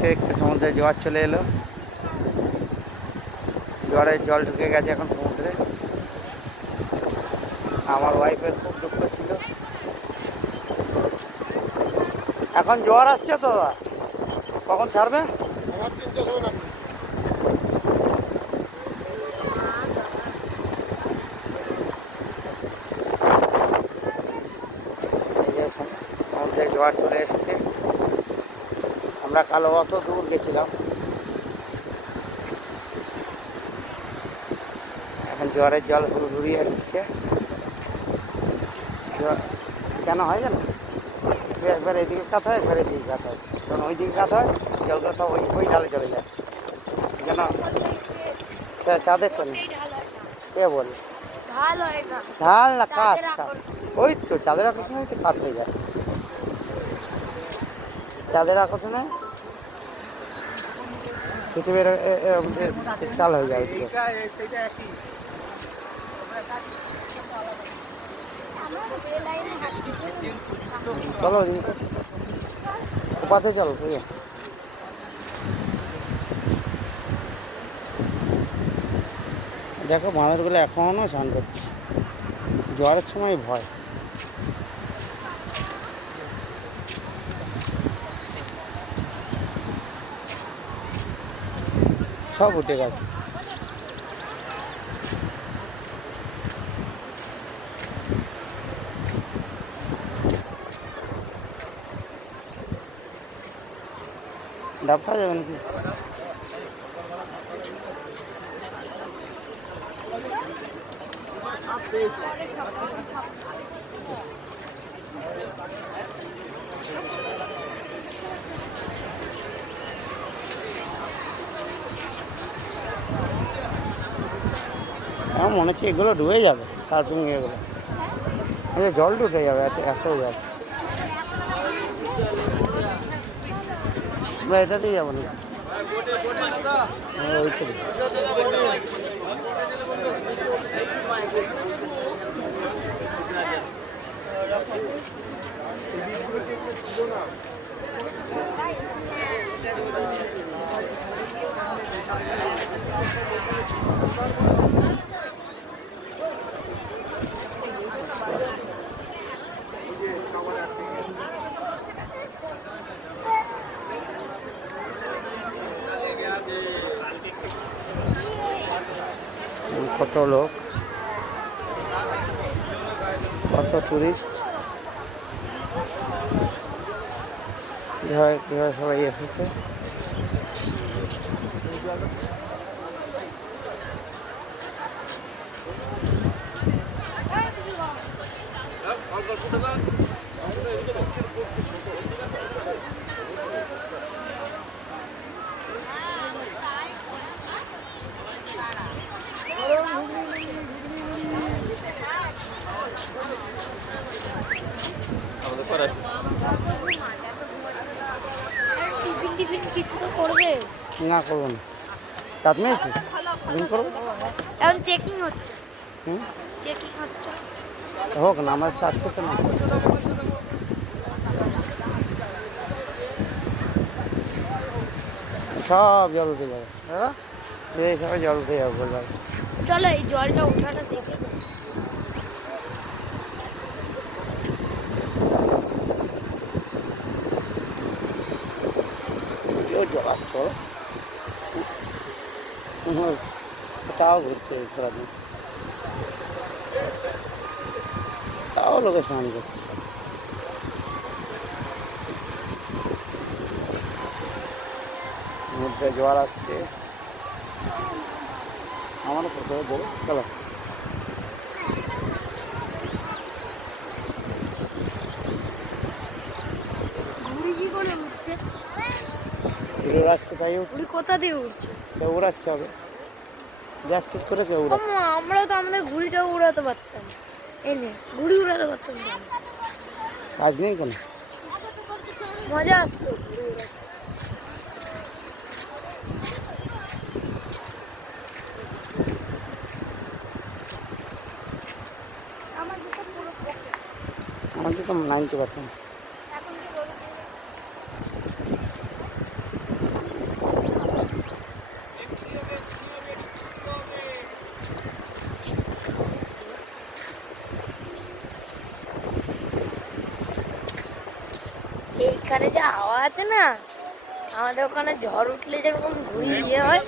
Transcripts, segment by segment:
দেখতে দেখতে সমুদ্রে জোয়ার চলে এলো। জোয়ারের জল ঢুকে গেছে এখন সমুদ্রে। আমার ওয়াইফের খুব দুঃখ ছিল। এখন জোয়ার আসছে তো, কখন ছাড়বে? সমুদ্রে জোয়ার চলে এসছে। আমরা কালো অত দূর গেছিলাম, এখন জোয়ারের জল ঘুরিয়ে দিচ্ছে। কেন হয় জানো, একবার এদিকে কাত হয়, একবার এদিকে কাত হয়। যখন ওই দিকে কাত হয় জলটা সব ওই ঢালে চলে যায়। কেন চাঁদের তো নেই, কে বলে ঢাল না কাজ, ওই তো চাঁদের আকর্ষণে তো কাত হয়ে যায়। চাঁদের আকর্ষণে পৃথিবীর চাল হয়ে যায়। চলো উপাতে চলো, ঠিক আছে। দেখো বাঁদরগুলো এখনও স্নান করছে, জোয়ারের সময় ভয়। সব উঠে গেছে। ডাব খাওয়া যাবে নাকি? আমার মনে হচ্ছে এগুলো ডুবে যাবে, সার্ফিং এগুলো জল ঢুকে যাবে, এত জল। আমরা এটাতেই যাবো না, ওইখানে কত লোক, কত টুরিস্ট, কীভাবে সবাই এসেছে। কিছু তো করবে না, করবো না, দাঁত মেয়েছি দিন করবো। এখন চেকিং হচ্ছে, হুম, চেকিং হচ্ছে। হোক না, আমার চারটে তো না, সব জল উঠে যাবে। এই সবাই জল উঠে যাবে বললাম। চলো এই জলটা ওঠাটা দেখি। জল আসছো, তাও ঘুরছে সারাদিন, তাও লোকে স্নান করছে। সমুদ্রে জোয়ার আসছে, আমারও করতে হবে। চলো ঘুড়ি কি করে উঠছে? উড়াচ্ছে, তাই ঘুড়ি কোথা দিয়ে উঠছে? কেউ উড়াচ্ছে হবে, দেখ ঠিক করে কেউ উড়াচ্ছে। আমরাও তো আমাদের ঘুড়িটাও উড়াতে পারতাম, এনে ঘুড়ি উড়াতে পারতাম, কাজ নেই কোনো, মজা আসতো ঘুড়ি উড়াতে। আমাদের তো 90%। এইখানে যে হাওয়া আছে না, আমাদের ওখানে ঝড় উঠলে যেরকম ঘুড়ি ইয়ে হয়,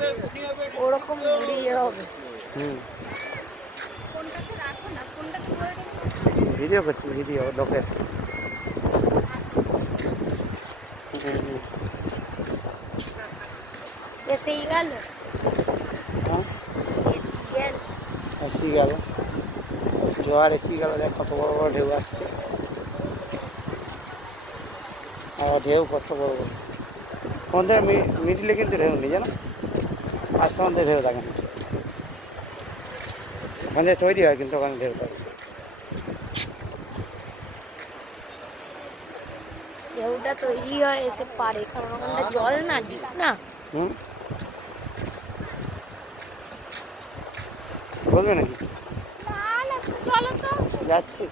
ওরকম ঘুড়ি ইয়ে হবে। হুম ভিডিও করছি, ভিডিও লোকের। এসেই গেল, হ্যাঁ এসেই গেল। এসি গেল, জোয়ার এসি গেল, দেখ কত বড় বড় ঢেউ আসছে। আর ঢেউ কত বড় বড়। আমাদের মিডিলে কিন্তু ঢেউ নেই জানো, আর সন্ধ্যে ঢেউ থাকে না। ওখানে তৈরি হয় কিন্তু ওখানে ঢেউ থাকে। ঢেউটা তৈরি হয় এসে পারে, কারণ ওখানটা জল না, ডিপ না। হুম বলবে নাকি? যাচ্ছি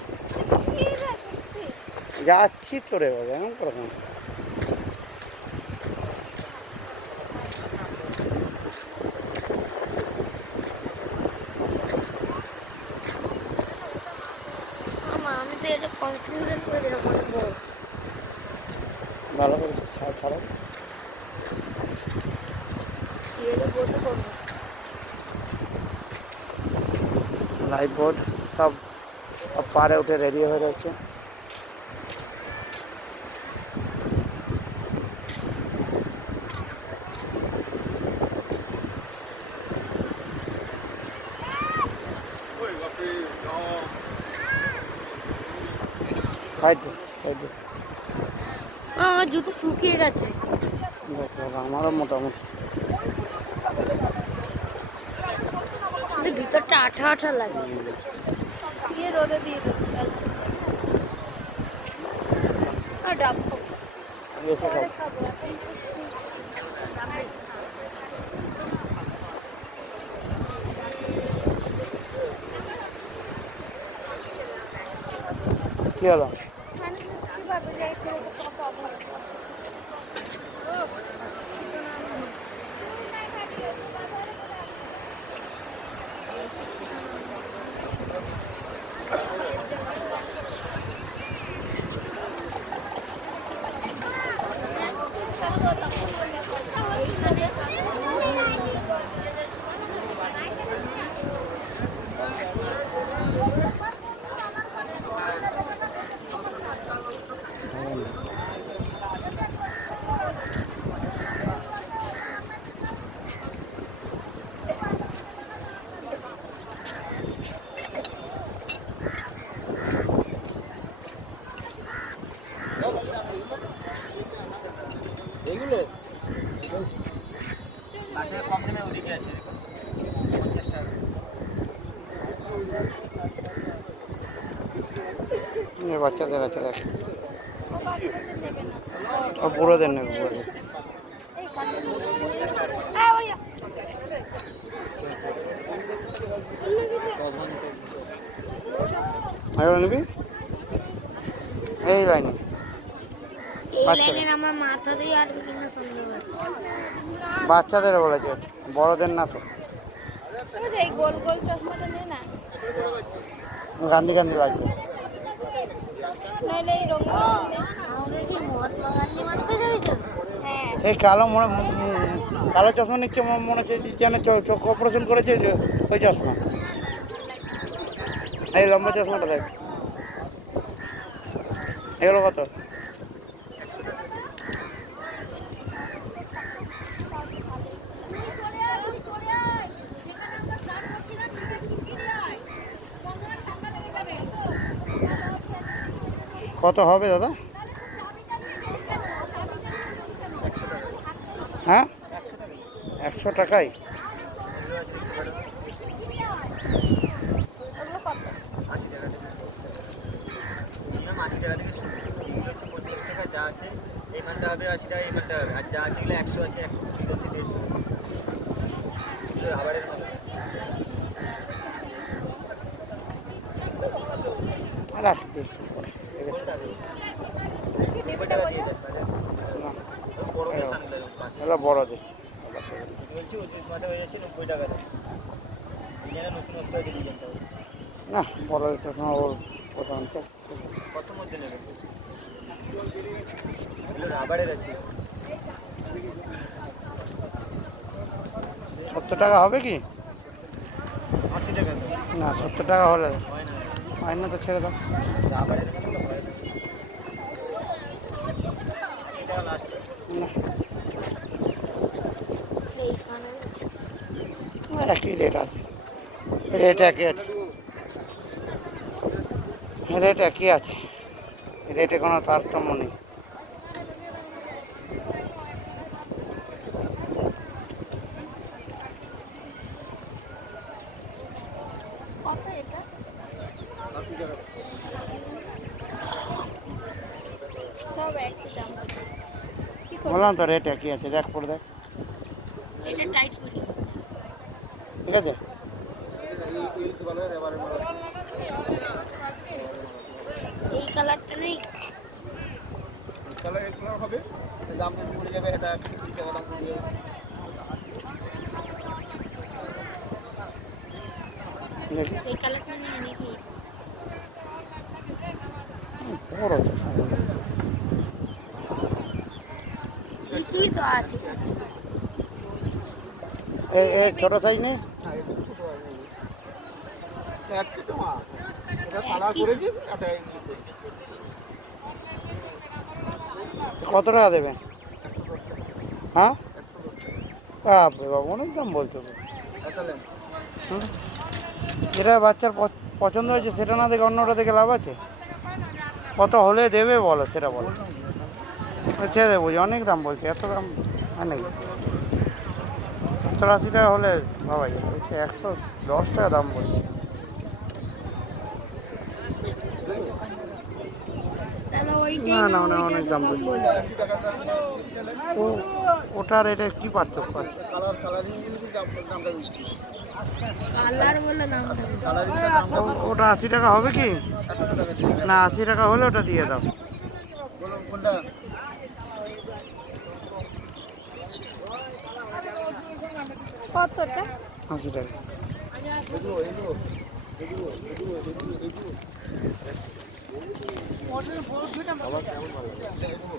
যাচ্ছি তো রে বাবা, এমন করে কেন? আমি তো এটা কনফিউশন করে দিলাম অনেক বড়। ভালো করে ছাড়ো। বসে পড়বো। লাইফ বোর্ড সব পাড়ে উঠে রেডি হয়ে রয়েছে। আমার জুতো শুকিয়ে গেছে। আমারও মোটামুটি। ভিতরটা আঠা আঠা লাগছে। দিয়ে রোদে দিয়ে ডাব কি হলো? এইগুলো কম দামে ওদিকে আছে, বাচ্চাদের আছে দেখ, বুড়োদের নেবে, বুড়োদের। নিবি এই লাইনে আমার মাথা দিয়ে আটকে কিনা সন্দেহ আছে। বাচ্চাদের বলেছে, বড়দের না তো। গোল গোল চশমাটা নে না, গান্ধী গান্ধী লাগবে। নইলে এই রঙিন আমাদের কি মহাত্মা গান্ধী মানতে চাইছো? হ্যাঁ, এই কালো চশমা নিচ্ছে, মনে হচ্ছে যেন চোখ অপারেশন করেছে ওই চশমা। এই লম্বা চশমাটা দেখ, এগুলো কত? কত হবে দাদা? হ্যাঁ 100 টাকায়। 80 টাকা থেকে শুরু, এগুলো হচ্ছে 50 টাকা যা আছে, এই মানটা হবে 80 টাকা, এই মানটা হবে, আর যা আছে এগুলো 100 আছে, 120 আছে, 150 এগুলো রাবারের মতো। রাখ বড়দের সানগ্লাস এগুলো বড়দের। বলছি ওদের মাথা হয়ে যাচ্ছে 90 টাকা দাম। ডিজাইনের নতুনত্ব আছে ডিজাইনটা। না বড়দের চশমা ওর প্রধানত। কত মধ্যে নেবেন? এগুলো রাবারের আছে। 70 টাকা হবে কি? 80 টাকা তো। না 70 টাকা হলে হয় না। হয় না, তো ছেড়ে দাও। রাবারের এখানে তো হয় না। 80 টাকা লাস্ট। না, এইখানে একই রেট আছে, রেট একই আছে, রেট একই আছে, রেটে কোনো তারতম্য নেই। কত এটা? 80 টাকা। সব একই দাম আছে। কি করব? বললাম তো রেট একই আছে, দেখ পড়ে দেখ, এটা টাইট ফিটিং। ঠিক আছে। এই তো ভালো রাবারের মাল। এই কালারটা নেই। তাহলে এগুলো হবে, দাম বেশি পড়ে যাবে, এটা 30 টাকা দাম পড়ে যাবে। দেখি এই কালারটা নেই নাকি? বড় আছে, কি তো আছে? এই ছোট সাইজ নেই, না, এটা ছোট হয় না। একই তো মাল। এটা কালার করে দিন, এটা ইংলিশ করে দিন। কত টাকা দেবে? হ্যাঁ, বাপরে বাবা, অনেক দাম বলছো তো। এটা নেন। হুম? যেটা বাচ্চার পছন্দ হয়েছে সেটা না দেখে অন্যটা দেখে লাভ আছে? কত হলে দেবে বলো, সেটা বলো। ছেড়ে দেবো, অনেক দাম বলছে, এত দাম হয় নাকি? 70-80 টাকা হলে ভাবা যায়, 110 টাকা দাম বলছে। তাহলে ওইটাই না না, না, অনেক ওইটা অনেক তো দাম কম বলছে। বলছে। ও, ওটার এটা কি পার্থক্য আছে? কালারিং কিন্তু দামটা বেশি। কালার বলে দামটা বেশি। কালারিংটা দামটা ওটা 80 টাকা হবে কি? 100 টাকা দিয়ে। না, 80 টাকা হলে ওটা দিয়ে দাও। বলুন কোনটা? কতটা? 80 টাকা। এগুলো এগুলো এগুলো এগুলো এগুলো এগুলো মটর বড় দুইটা আবার কেমন ভালো লাগে? এগুলো